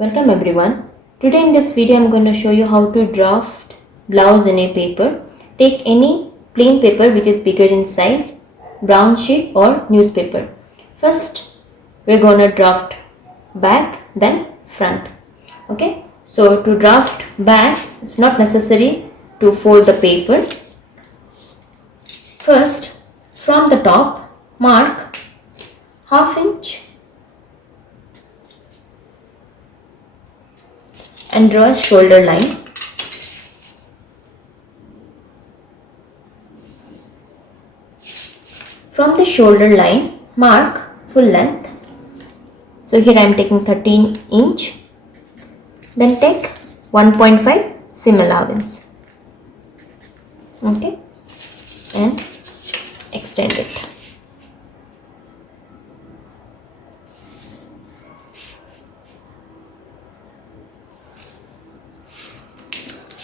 Welcome everyone. Today in this video I'm going to show you how to draft blouse in a paper. Take any plain paper which is bigger in size, brown sheet or newspaper. First we're going to draft back, then front. Okay, so to draft back it's not necessary to fold the paper. First from the top mark ½ inch and draw a shoulder line. From the shoulder line, mark full length. So here I am taking 13 inch. Then take 1.5 seam allowance. Okay, and extend it.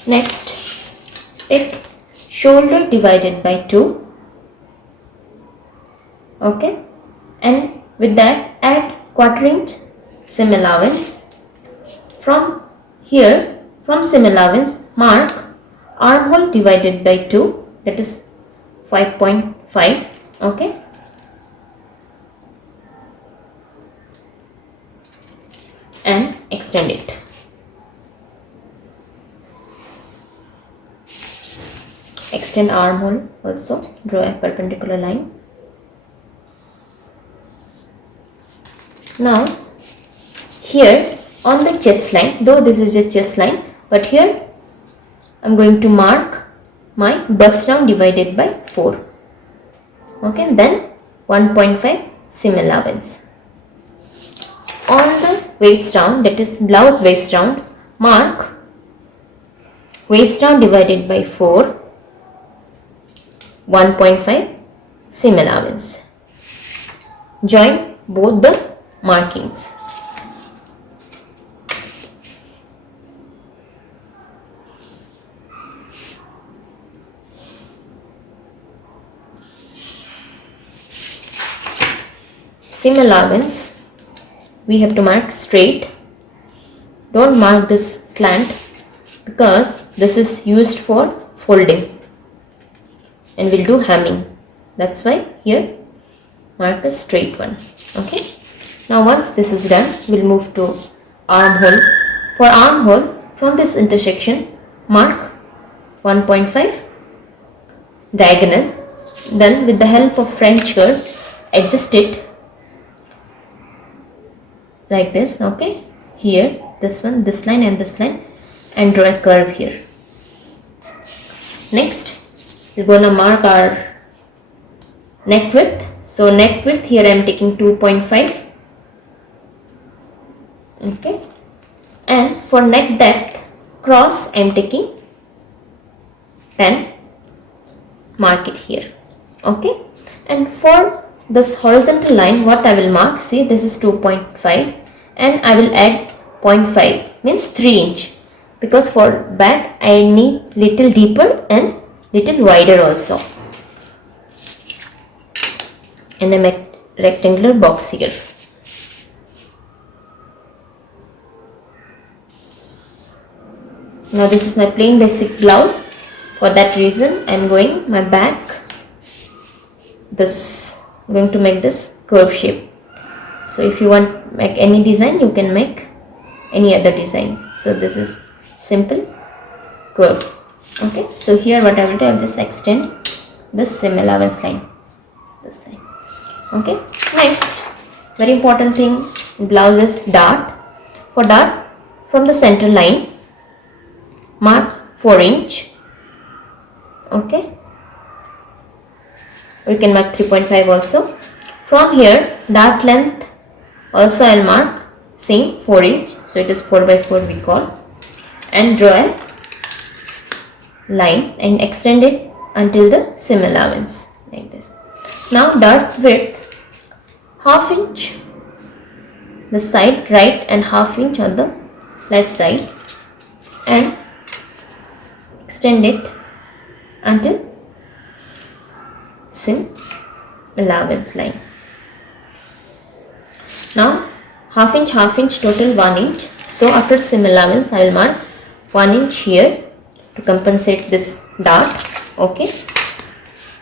Next, take shoulder divided by 2. Okay, and with that add ¼ inch seam allowance. From here, from seam allowance, mark armhole divided by 2, that is 5.5. Okay, and extend it. Extend armhole also, draw a perpendicular line. Now here on the chest line, though this is a chest line, but here I am going to mark my bust round divided by 4. Okay, then 1.5 seam allowance. On the waist round, that is blouse waist round, mark waist round divided by 4, 1.5 seam allowance. Join both the markings. Seam allowance we have to mark straight. Don't mark this slant because this is used for folding and we'll do hemming. That's why here mark a straight one. Okay, now once this is done, we'll move to armhole. For armhole, from this intersection mark 1.5 diagonal. Then with the help of French curve adjust it like this. Okay, here this one, this line and this line, and draw a curve here. Next we're gonna mark our neck width. So neck width here I am taking 2.5. Okay, and for neck depth cross I am taking 10. Mark it here. Okay, and for this horizontal line what I will mark, see this is 2.5 and I will add 0.5, means 3 inch, because for back I need little deeper and little wider also. And I make rectangular box here. Now this is my plain basic blouse. For that reason I am going my back, this I'm going to make this curve shape. So if you want to make any design, you can make any other designs. So this is simple curve. Okay, so here what I will do, I will just extend this seam allowance line, this line. Okay, next very important thing in blouse is dart. For dart, from the center line mark 4 inch. Okay, we can mark 3.5 also. From here dart length also I will mark same 4 inch, so it is 4 by 4 we call, and draw a line and extend it until the seam allowance like this. Now dart width ½ inch the side right and ½ inch on the left side, and extend it until seam allowance line. Now ½ inch total 1 inch. So after seam allowance, I will mark 1 inch here to compensate this dart. Okay,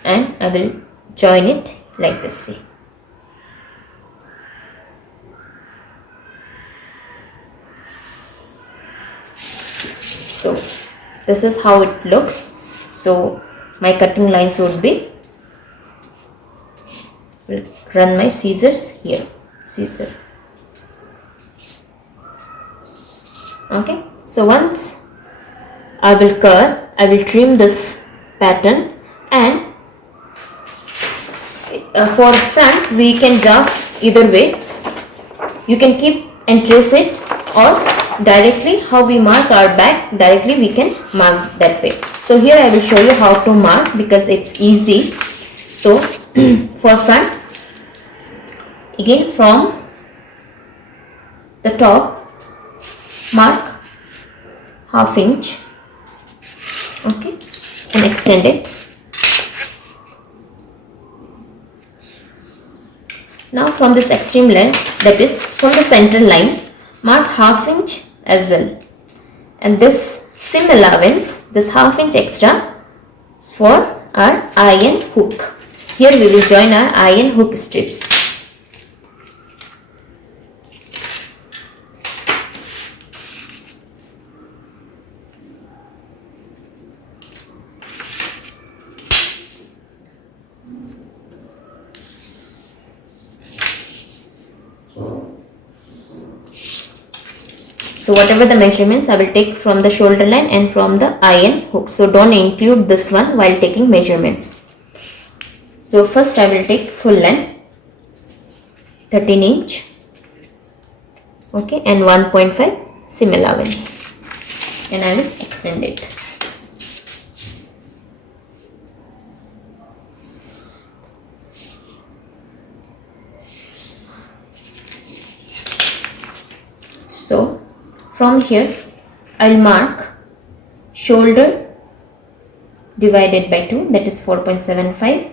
and I will join it like this. See. So this is how it looks. So my cutting lines would be, will run my scissors here, scissor. Okay, so once I will cut, I will trim this pattern, and for front we can draft either way. You can keep and trace it, or directly how we mark our back, directly we can mark that way. So here I will show you how to mark because it's easy. So for front, again from the top, mark ½ inch, okay, and extend it. Now from this extreme length, that is from the center line, mark ½ inch as well. And this seam allowance, this ½ inch extra is for our iron hook. Here we will join our iron hook strips. So whatever the measurements, I will take from the shoulder line and from the iron hook. So don't include this one while taking measurements. So first I will take full length, 13 inch, okay, and 1.5 seam allowance, and I will extend it. So from here I will mark shoulder divided by 2, that is 4.75,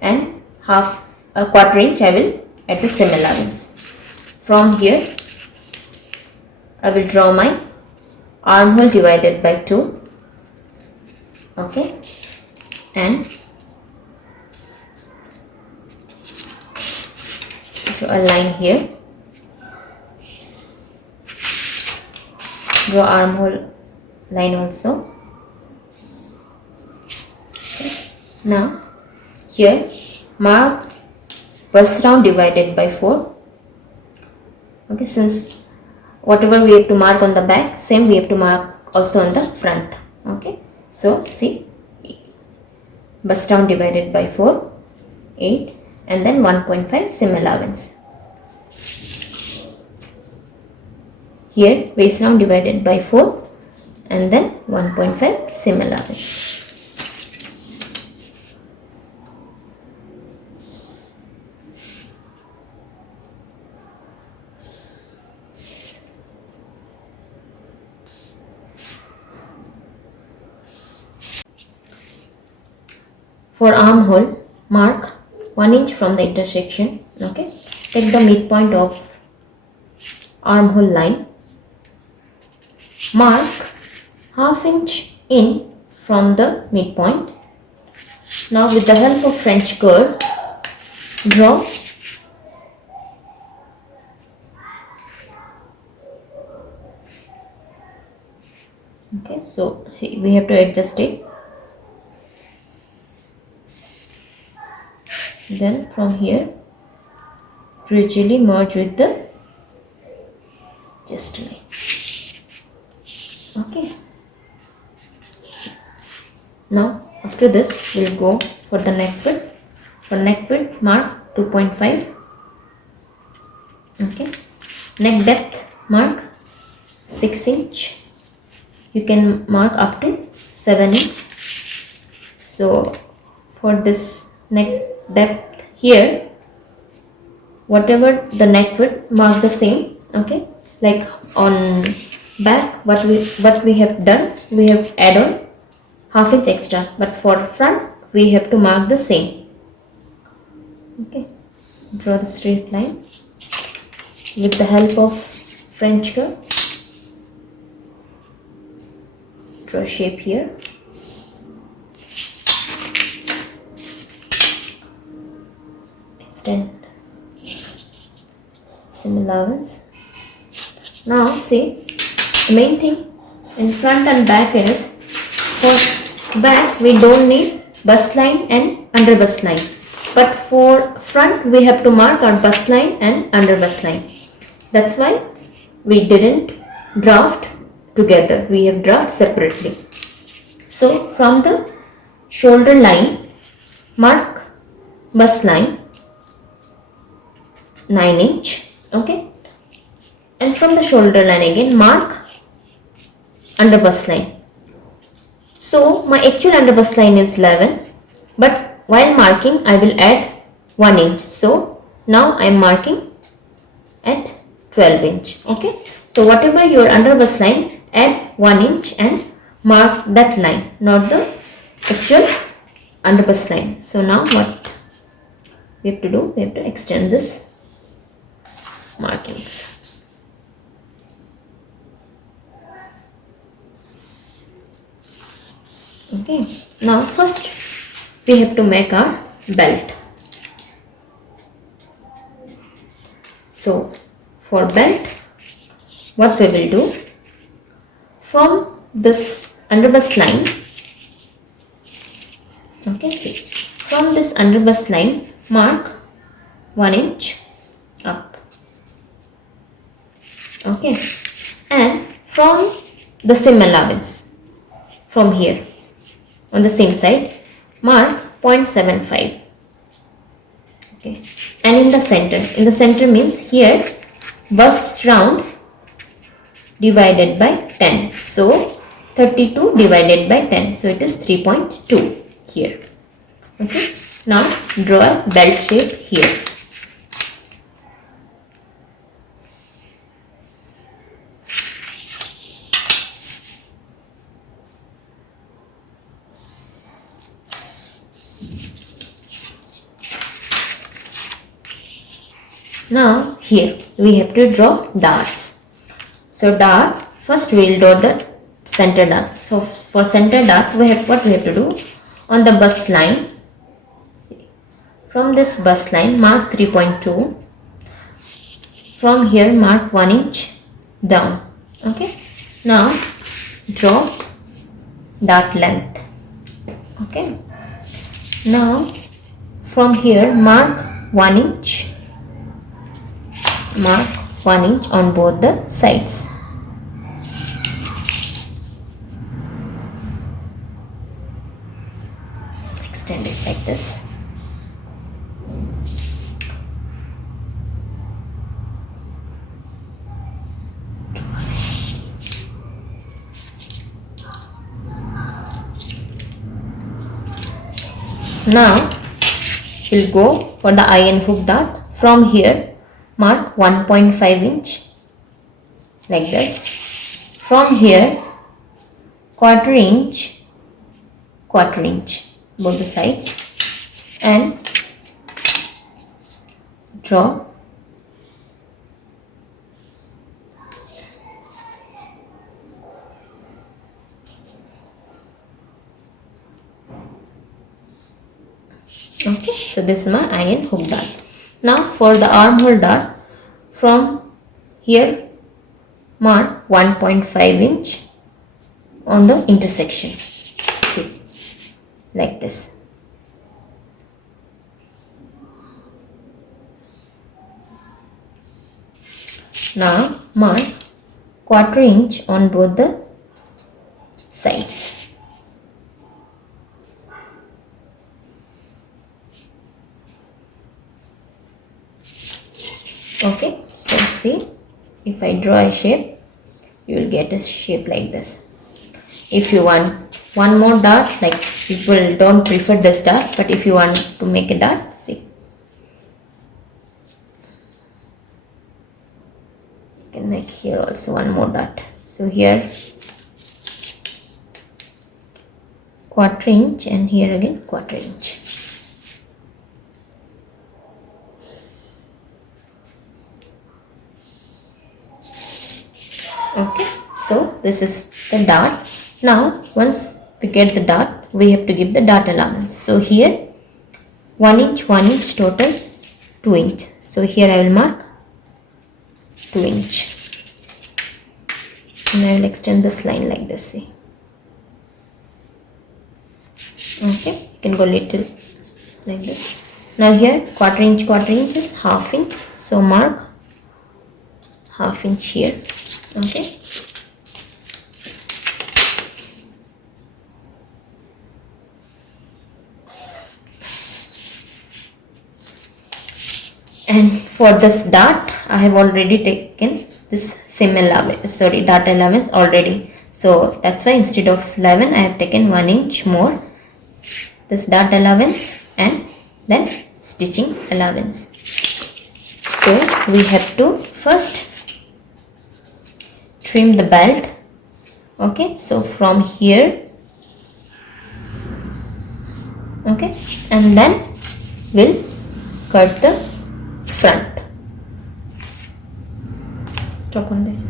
and a quarter inch I will add the seam allowance. From here I will draw my armhole divided by 2, okay, and draw a line here. Draw armhole line also. Okay. Now here mark bust round divided by 4. Okay, since whatever we have to mark on the back, same we have to mark also on the front. Okay, so see, bust round divided by 4, 8, and then 1.5 seam allowance. Here waist round divided by 4 and then 1.5 seam allowance. For armhole, mark 1 inch from the intersection. Okay, take the midpoint of armhole line. Mark ½ inch in from the midpoint. Now with the help of French curve, draw okay, so see, we have to adjust it. Then from here gradually merge with the chest line. Okay, now after this we'll go for the neck width. For neck width, mark 2.5. okay, neck depth, mark 6 inch. You can mark up to 7 inch. So for this neck depth here, whatever the neck width, mark the same. Okay, like on back, what we have done, we have added on ½ inch extra, but for front we have to mark the same. Okay, draw the straight line with the help of French curve. draw a shape here. Extend seam allowance. Now see, the main thing in front and back is, for back we don't need bust line and under bust line, but for front we have to mark our bust line and under bust line. That's why we didn't draft together, we have draft separately. So from the shoulder line, mark bust line 9 inch, okay, and from the shoulder line again mark under bust line. So my actual under bust line is 11, but while marking I will add 1 inch. So now I am marking at 12 inch, okay. So whatever your under bust line, add 1 inch and mark that line, not the actual under bust line. So now what we have to do, we have to extend this markings. Okay, now first we have to make our belt. So for belt, what we will do, from this under bust line, okay, see, from this under bust line mark 1 inch up, okay, and from the seam allowance, from here on the same side mark 0.75, okay, and in the center means here bust round divided by 10, so 32 divided by 10, so it is 3.2 here, okay. Now draw a belt shape here. Now here we have to draw darts. So dart, first we will draw the center dart. So for center dart, what we have to do, on the bust line, see, from this bust line mark 3.2, from here mark 1 inch down, okay. Now draw dart length, okay. Now from here mark 1 inch, mark 1 inch on both the sides. Extend it like this. Now we'll go for the eye and hook dart. From here mark 1.5 inch like this. From here quarter inch both the sides, and draw okay. So this is my eye and hook dart. Now for the armhole dart, from here mark 1.5 inch on the intersection, see, like this. Now mark quarter inch on both the sides. Okay, so see, if I draw a shape, you will get a shape like this. If you want one more dart, like people don't prefer this dart, but if you want to make a dart, see, you can make here also one more dart. So here quarter inch, and here again quarter inch. Okay, so this is the dart. Now once we get the dart, we have to give the dart allowance. So here 1 inch, 1 inch, total 2 inch. So here I will mark 2 inch and I will extend this line like this. See, okay, you can go little like this. Now here quarter inch is half inch, so mark half inch here. Okay, and for this dart I have already taken this dart allowance already, so that's why instead of 11 I have taken 1 inch more, this dart allowance and then stitching allowance. So we have to first trim the belt. Okay, so from here, okay, and then we'll cut the front. Stop on this.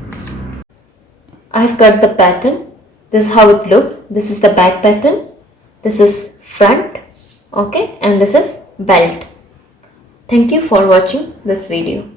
I have cut the pattern. This is how it looks. This is the back pattern, this is front, okay, and this is belt. Thank you for watching this video.